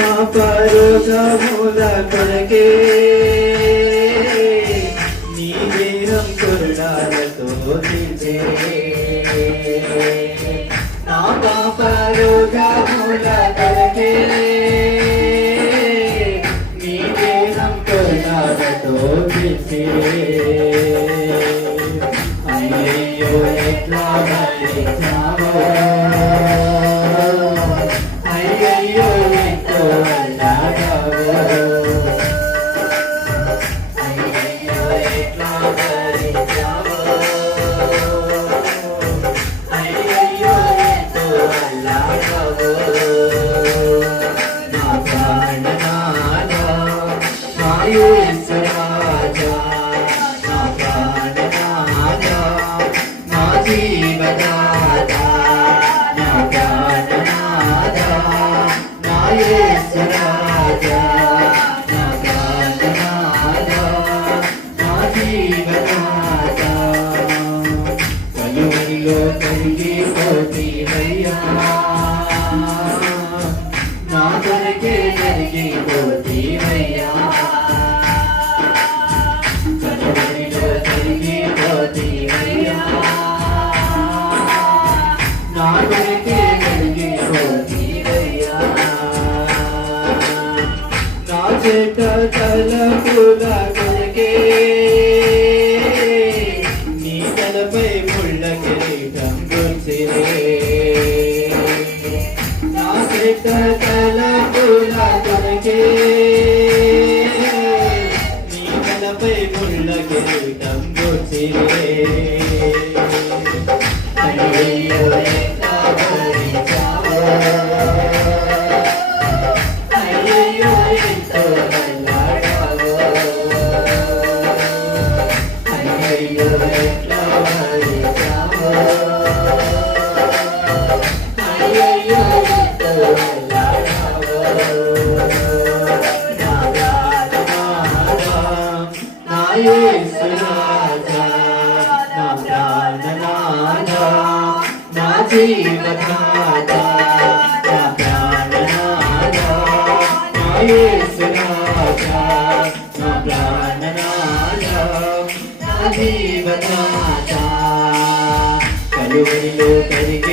పాప రోగముల కొరకే నీ దేహం కొరడాలతో తీర్చే నా పాప రోగముల కొరకే నీ దేహం కొరడాలతో తీర్చే అయ్యయ్యో ఎట్లా భరించావో అయ్యయ్యో ఎంతో అల్లాడావో అయ్యయ్యో ఎట్లా భరించావో అయ్యయ్యో ఎంతో అల్లాడావో నా ప్రాణనాథా నా యేసు రాజా నా ప్రాణనాథా నా జీవదాతా నా ప్రాణనాథా నా యేసు రాజా నా ప్రాణనాథా నా జీవదాతా కలువరిలో కరిగిపోతీవయ్యా నా కొరకే కరిగిపోతీవయ్యా కలువరిలో కరిగిపోతీవయ్యా నా కొరకే కరిగిపోతీవయ్యా నా చేత తలపుల కొరకే నీ తలపై ముళ్ళ కిరీటం గుర్చిరే నా చేత తలపుల కొరకే నీ తలపై ముళ్ళ కిరీటం గుర్చిరే అయ్యయ్యో ఎట్లా భరించావో అయ్యయ్యో ఎంతో అల్లాడావో అయ్యయ్యో ఎట్లా భరించావో అయ్యయ్యో ఎంతో అల్లాడావో నా ప్రాణనాథా నా యేసు రాజా నా ప్రాణనాథా నా జీవదాతా నా ప్రాణనాథా నా యేసు రాజా నా ప్రాణనాథా నా జీవదాతా కలువరిలో కరిగి